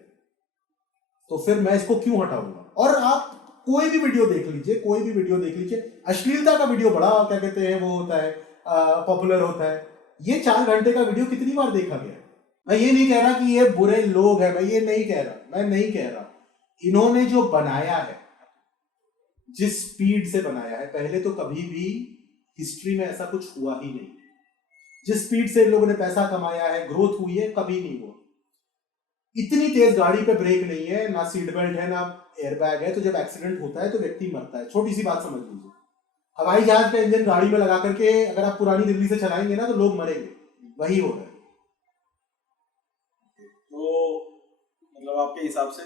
तो फिर मैं इसको क्यों हटाऊंगा? और आप कोई भी वीडियो देख लीजिए, कोई भी वीडियो देख लीजिए, अश्लीलता का वीडियो बड़ा क्या कहते हैं वो होता है, पॉपुलर होता है। ये 4 घंटे का वीडियो कितनी बार देखा गया है? मैं ये नहीं कह रहा कि ये बुरे लोग हैं, मैं ये नहीं कह रहा। इन्होंने जो बनाया है, जिस स्पीड से बनाया है, पहले तो कभी भी हिस्ट्री में ऐसा कुछ हुआ ही नहीं। जिस स्पीड से इन लोगों ने पैसा कमाया है, ग्रोथ हुई है, कभी नहीं हुआ। इतनी तेज गाड़ी पे ब्रेक नहीं है, ना सीट बेल्ट है, ना एयरबैग है, तो जब एक्सीडेंट होता है तो व्यक्ति मरता है। छोटी सी बात समझ लीजिए, हवाई जहाज का इंजन गाड़ी में लगा करके अगर आप पुरानी दिल्ली से चलाएंगे ना तो लोग मरेंगे, वही हो रहा है। तो मतलब आपके हिसाब से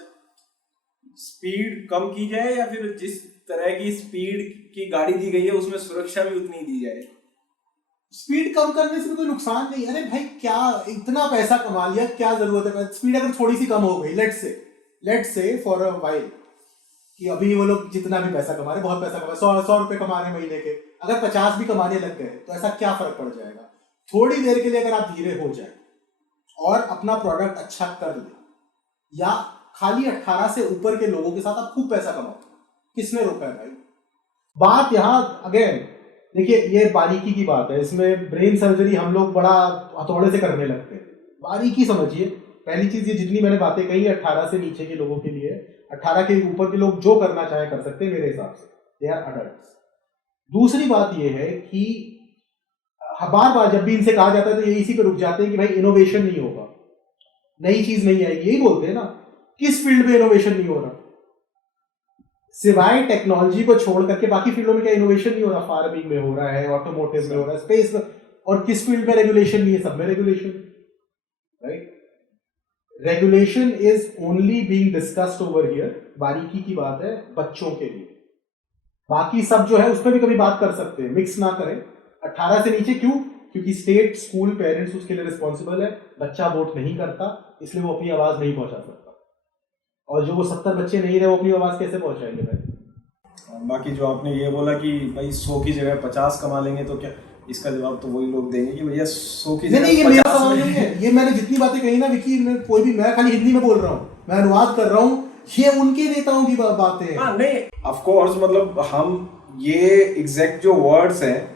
स्पीड कम की जाए या फिर जिस तरह की स्पीड की गाड़ी दी गई है उसमें सुरक्षा भी उतनी दी जाए? स्पीड कम करने से कोई नुकसान नहीं। अरे भाई, क्या इतना पैसा कमा लिया, क्या जरूरत है? स्पीड अगर थोड़ी सी कम हो गई, let's say for a while, कि अभी वो लोग जितना भी पैसा कमा रहे, बहुत पैसा कमा रहे, 100 रुपए कमा रहे महीने के, अगर 50 भी कमाने लग गए तो ऐसा क्या फर्क पड़ जाएगा? थोड़ी देर के लिए अगर आप धीरे हो जाए और अपना प्रोडक्ट अच्छा कर ले, या खाली 18 से ऊपर के लोगों के साथ आप खूब पैसा कमाओ, किसने रोका है भाई? बात यहां अगेन देखिए, ये बारीकी की बात है। इसमें ब्रेन सर्जरी हम लोग बड़ा हथौड़े से करने लगते हैं। बारीकी समझिए। पहली चीज, ये जितनी मैंने बातें कही 18 से नीचे के लोगों के लिए, 18 के ऊपर के लोग जो करना चाहे कर सकते हैं मेरे हिसाब से, दे आर अडल्ट्स। दूसरी बात ये है कि बार बार जब भी इनसे कहा जाता है तो ये इसी पे रुक जाते हैं कि भाई इनोवेशन नहीं होगा, नई चीज नहीं आएगी, यही बोलते हैं ना। किस फील्ड में इनोवेशन नहीं हो रहा? सिवाय टेक्नोलॉजी को छोड़ करके बाकी फील्डों में क्या इनोवेशन नहीं हो रहा? फार्मिंग में हो रहा है, ऑटोमोटिव में हो रहा है, स्पेस में, और किस फील्ड में रेगुलेशन नहीं है? सब में regulation, right? Regulation is only being discussed over here. बारीकी की बात है बच्चों के लिए, बाकी सब जो है उस पर भी कभी बात कर सकते हैं, मिक्स ना करें। 18 से नीचे क्यों? क्योंकि स्टेट, स्कूल, पेरेंट्स उसके लिए रिस्पॉन्सिबल है। बच्चा वोट नहीं करता, इसलिए वो अपनी आवाज नहीं पहुंचा सकता, और जो वो 70 बच्चे नहीं रहे वो अपनी आवाज कैसे पहुंचाएंगे भाई? बाकी जो आपने ये बोला कि भाई 100 की जगह 50 कमा लेंगे तो क्या, इसका जवाब तो वही लोग देंगे कि भैया 100 की जगह नहीं, ये मेरा 50 सवाल नहीं है। ये मैंने जितनी बातें कही ना विकी, मैं खाली हिंदी में बोल रहा हूँ, मैं अनुवाद कर रहा हूँ, ये उनके नेताओं की बातें हैं। हाँ नहीं, ऑफ कोर्स, मतलब हम ये एग्जैक्ट जो वर्ड्स हैं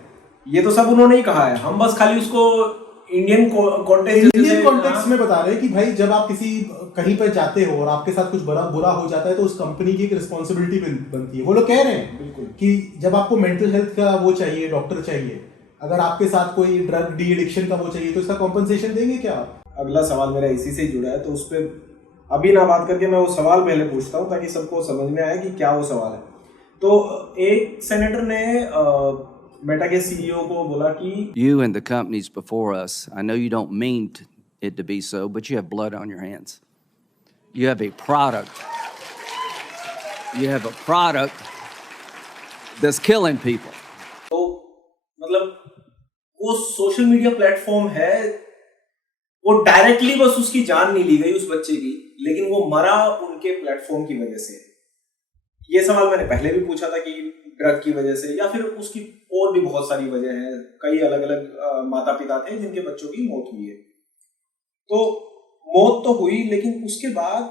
ये तो सब उन्होंने ही कहा है, हम बस खाली उसको इंडियन कॉन्टेक्स्ट में बता रहे हैं कि भाई जब आप किसी कहीं पर जाते हो और आपके साथ कुछ बुरा हो जाता है तो उस कंपनी की एक रिस्पॉन्सिबिलिटी बनती है। वो लोग कह रहे हैं बिल्कुल कि जब आपको मेंटल हेल्थ का वो चाहिए, डॉक्टर चाहिए, अगर आपके साथ कोई ड्रग डी एडिक्शन का वो चाहिए तो इसका कॉम्पनसेशन देंगे क्या आप? अगला सवाल मेरा इसी से ही जुड़ा है, तो उस पर अभी ना बात करके मैं वो सवाल पहले पूछता हूँ ताकि सबको समझ में आए कि क्या वो सवाल है। तो एक सेनेटर ने मेटा के सीईओ को बोला कि You and the companies before us, I know you don't mean it to be so, but you have blood on your hands. You have a product. You have a product that's killing people. तो मतलब वो social media platform है, वो directly बस उसकी जान नहीं ली गई उस बच्चे की, लेकिन वो मरा उनके प्लेटफॉर्म की वजह से। ये सवाल मैंने पहले भी पूछा था कि ड्रग की वजह से या फिर उसकी और भी बहुत सारी वजह है। कई अलग अलग माता पिता थे जिनके बच्चों की मौत हुई है। तो मौत तो हुई, लेकिन उसके बाद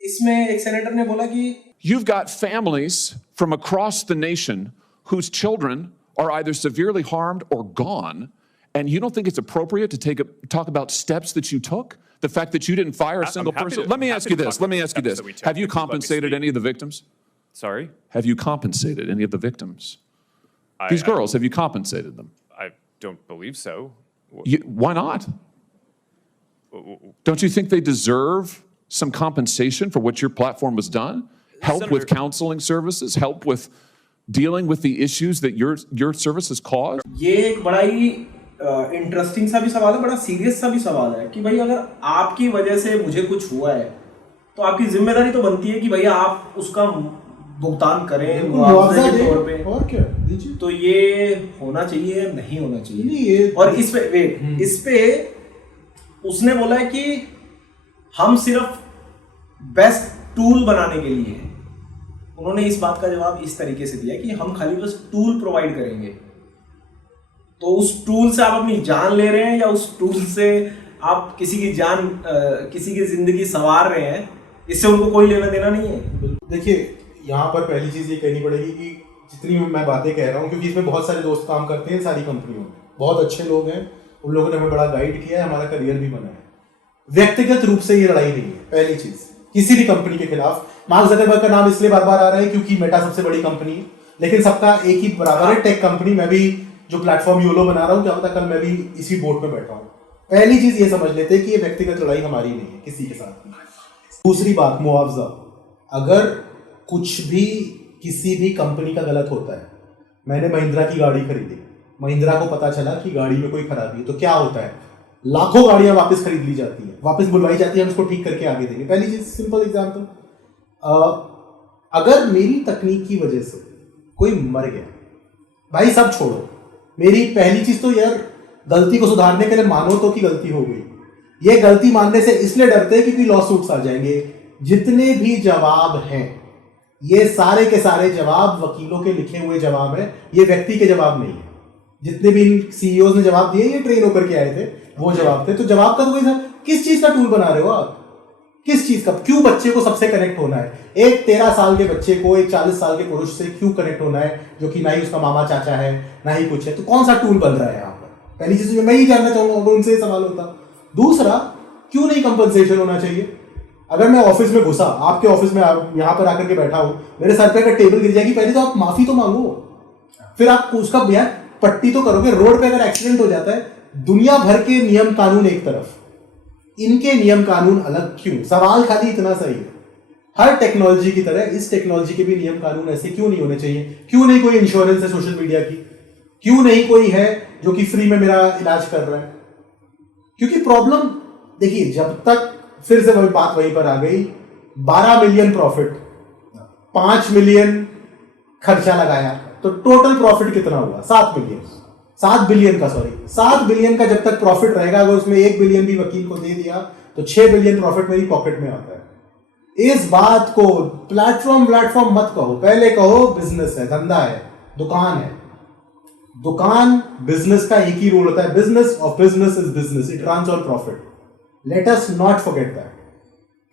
इसमें एक सेनेटर ने बोला कि You've got families from across the nation whose children are either severely harmed or gone, and you don't think it's appropriate to talk about steps that you took? The fact that you didn't fire a single person? Let me ask you this. Have you compensated any of the victims? Sorry? Have you compensated any of the victims? These girls, have you compensated them? I don't believe so. Why not? Don't you think they deserve some compensation for what your platform has done? Help with counseling services, help with dealing with the issues that your service has caused? ये एक बड़ा ही interesting सा भी सवाल है, बड़ा serious सा भी सवाल है कि भाई अगर आपकी वजह से मुझे कुछ हुआ है तो आपकी जिम्मेदारी तो बनती है कि भैया आप उसका भुगतान करें मुआवजा मुआवजे के दें, तौर पे। और क्या दीजिए। तो ये होना चाहिए या नहीं होना नहीं, चाहिए? ये- और इस पे वेट, इस पे उसने बोला है कि हम सिर्फ बेस्ट टूल बनाने के लिए हैं। उन्होंने इस बात का जवाब इस तरीके से दिया कि हम खाली बस टूल प्रोवाइड करेंगे। तो उस टूल से आप अपनी जान ले रहे हैं या उस टूल से आप किसी की जान किसी की जिंदगी संवार रहे हैं, इससे उनको कोई लेना देना नहीं है। देखिए, यहाँ पर पहली चीज़ ये कहनी पड़ेगी कि जितनी मैं बातें कह रहा हूँ, क्योंकि इसमें बहुत सारे दोस्त काम करते हैं सारी कंपनियों में, बहुत अच्छे लोग हैं, उन लोगों ने हमें बड़ा गाइड किया है, हमारा करियर भी बना है। व्यक्तिगत रूप से ये लड़ाई नहीं है। पहली चीज, किसी भी कंपनी के खिलाफ। मार्क जकरबर्ग का नाम इसलिए बार बार आ रहा है क्योंकि मेटा सबसे बड़ी कंपनी है, लेकिन सबका एक ही बराबर है, टेक कंपनी। मैं भी जो प्लेटफॉर्म योलो बना रहा हूँ, क्या पता कल मैं भी इसी बोट में बैठा हूँ। पहली चीज ये समझ लेते हैं कि ये व्यक्तिगत लड़ाई हमारी नहीं है किसी के साथ। दूसरी बात, मुआवजा। अगर कुछ भी किसी भी कंपनी का गलत होता है, मैंने महिंद्रा की गाड़ी खरीदी, महिंद्रा को पता चला कि गाड़ी में कोई खराबी है, तो क्या होता है? लाखों गाड़ियां वापस खरीद ली जाती हैं, वापस बुलवाई जाती है, हम इसको ठीक करके आगे देंगे। पहली चीज, सिंपल एग्जांपल, अगर मेरी तकनीक की वजह से कोई मर गया, भाई सब छोड़ो, मेरी पहली चीज तो यार गलती को सुधारने के लिए मानो तो कि गलती हो गई। ये गलती मानने से इसलिए डरते हैं क्योंकि लॉ सूट्स आ जाएंगे। जितने भी जवाब हैं, ये सारे के सारे जवाब वकीलों के लिखे हुए जवाब हैं, ये व्यक्ति के जवाब नहीं है। जितने भी सीईओज ने जवाब दिए, ये ट्रेन होकर के आए थे, वो जवाब थे। तो जवाब का तो कोई, किस चीज का टूल बना रहे हो आप? किस चीज का? क्यों बच्चे को सबसे कनेक्ट होना है? एक 13 साल के बच्चे को एक 40 साल के पुरुष से क्यों कनेक्ट होना है, जो कि ना ही उसका मामा चाचा है ना ही कुछ है? तो कौन सा टूल बन रहा है यहाँ पर? पहली चीज मैं ही जानना चाहूंगा, अगर उनसे सवाल होता। दूसरा, क्यों नहीं कंपनसेशन होना चाहिए? अगर मैं ऑफिस में घुसा, आपके ऑफिस में यहाँ पर आकर के बैठा हूं, मेरे सर पे अगर टेबल गिर जाएगी, पहले तो आप माफी तो मांगो, फिर आप उसका यार पट्टी तो करोगे। रोड पे अगर एक्सीडेंट हो जाता है, दुनिया भर के नियम कानून एक तरफ, इनके नियम कानून अलग क्यों? सवाल खाली इतना सही है। हर टेक्नोलॉजी की तरह इस टेक्नोलॉजी के भी नियम कानून ऐसे क्यों नहीं होने चाहिए? क्यों नहीं कोई इंश्योरेंस है सोशल मीडिया की? क्यों नहीं कोई है जो कि फ्री में मेरा इलाज कर रहा है? क्योंकि प्रॉब्लम, देखिए, जब तक, फिर से वही बात वहीं पर आ गई, 12 मिलियन प्रॉफिट, 5 मिलियन खर्चा लगाया, तो टोटल प्रॉफिट कितना हुआ? 7 मिलियन, 7 बिलियन का, सॉरी 7 बिलियन का जब तक प्रॉफिट रहेगा, अगर उसमें 1 बिलियन भी वकील को दे दिया तो 6 बिलियन प्रॉफिट मेरी पॉकेट में आता है। इस बात को प्लेटफॉर्म मत कहो, पहले कहो बिजनेस है, धंधा है, दुकान है। दुकान बिजनेस का एक ही रूल होता है, business of business is business, it runs on profit. Let us not forget that,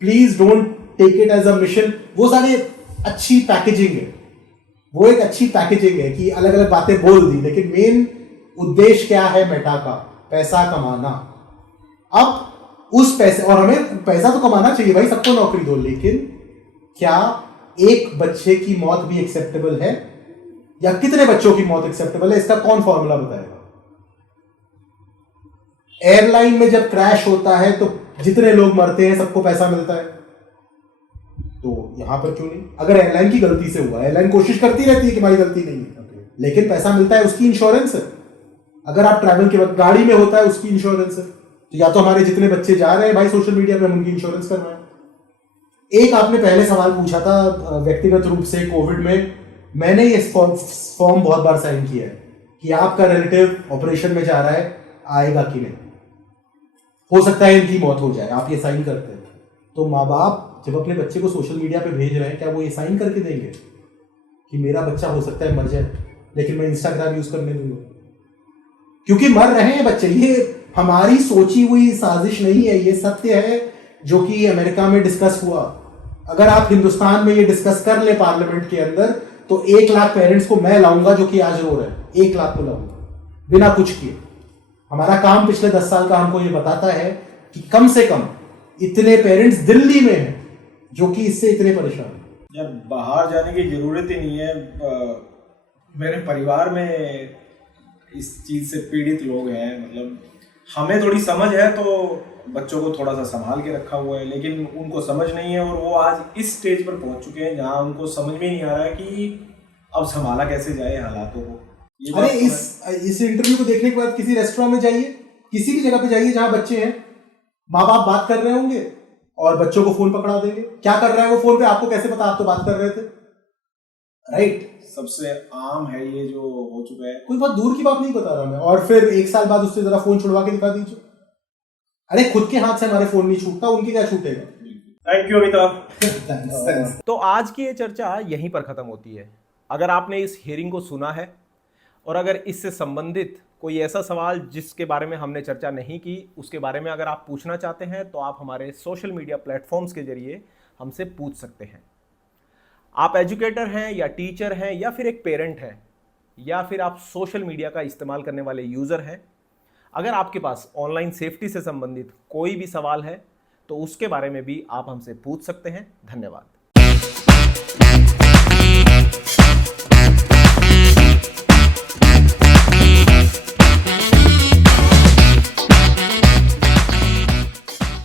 please don't take it as a mission. वो सारी अच्छी पैकेजिंग है, वो एक अच्छी पैकेजिंग है कि अलग अलग बातें बोल दी, लेकिन मेन उद्देश्य क्या है मेटा का? पैसा कमाना। अब उस पैसे, और हमें पैसा तो कमाना चाहिए भाई, सबको नौकरी दो, लेकिन क्या एक बच्चे की मौत भी एक्सेप्टेबल है या कितने बच्चों की मौत एक्सेप्टेबल है? इसका कौन फॉर्मूला बताएगा? एयरलाइन में जब क्रैश होता है तो जितने लोग मरते हैं सबको पैसा मिलता है, तो यहां पर क्यों नहीं? अगर एयरलाइन की गलती से हुआ, एयरलाइन कोशिश करती रहती है कि हमारी गलती नहीं है, लेकिन पैसा मिलता है, उसकी इंश्योरेंस है। अगर आप ट्रैवल के वक्त गाड़ी में होता है, उसकी इंश्योरेंस है। तो या तो हमारे जितने बच्चे जा रहे हैं भाई सोशल मीडिया पे, हम उनकी इंश्योरेंस करवाएं। एक आपने पहले सवाल पूछा था व्यक्तिगत रूप से, कोविड में मैंने ये फॉर्म बहुत बार साइन किया है कि आपका रिलेटिव ऑपरेशन में जा रहा है, आएगा कि नहीं, हो सकता है इनकी मौत हो जाए, आप ये साइन करते हैं। तो माँ बाप जब अपने बच्चे को सोशल मीडिया पे भेज रहे हैं, क्या वो ये साइन करके देंगे कि मेरा बच्चा हो सकता है मर जाए, लेकिन मैं इंस्टाग्राम यूज करने दूंगा? क्योंकि मर रहे हैं बच्चे। ये हमारी सोची हुई साजिश नहीं है, ये सत्य है जो कि अमेरिका में डिस्कस हुआ। अगर आप हिंदुस्तान में ये डिस्कस कर ले पार्लियामेंट के अंदर, तो 1 लाख पेरेंट्स को मैं लाऊंगा जो कि आज रो रहे हैं, 1 लाख को लाऊंगा बिना कुछ किए। हमारा काम पिछले 10 साल का हमको ये बताता है कि कम से कम इतने पेरेंट्स दिल्ली में हैं जो कि इससे इतने परेशान हैं। यार बाहर जाने की जरूरत ही नहीं है। मेरे परिवार में इस चीज से पीड़ित लोग हैं, मतलब हमें थोड़ी समझ है तो बच्चों को थोड़ा सा संभाल के रखा हुआ है, लेकिन उनको समझ नहीं है, और वो आज इस स्टेज पर पहुंच चुके हैं जहां उनको समझ में नहीं आ रहा है कि अब संभाला कैसे जाए हालातों को। अरे इस इंटरव्यू को देखने के बाद किसी रेस्टोरेंट में जाइए, किसी भी जगह पे जाइए जहां बच्चे हैं, माँ बाप बात कर रहे होंगे और बच्चों को फोन पकड़ा देंगे। क्या कर रहा है वो फोन पे, आपको कैसे पता? आप तो बात कर रहे थे, राइट? सबसे आम है ये जो हो चुका है। कोई बहुत दूर की बात नहीं बता रहा मैं। और फिर 1 साल बाद उससे जरा फोन छुड़वा के दिखा दीजिए। अरे खुद के हाथ से हमारे फोन नहीं छूटता, उनके क्या छूटेगा? Thank you Amitabh. तो आज की ये चर्चा यहीं पर खत्म होती है। अगर आपने इस हियरिंग को सुना है और अगर इससे संबंधित कोई ऐसा सवाल जिसके बारे में हमने चर्चा नहीं की, उसके बारे में अगर आप पूछना चाहते हैं तो आप हमारे सोशल मीडिया प्लेटफॉर्म्स के जरिए हमसे पूछ सकते हैं। आप एजुकेटर हैं या टीचर हैं या फिर एक पेरेंट हैं या फिर आप सोशल मीडिया का इस्तेमाल करने वाले यूज़र हैं, अगर आपके पास ऑनलाइन सेफ्टी से संबंधित कोई भी सवाल है तो उसके बारे में भी आप हमसे पूछ सकते हैं। धन्यवाद।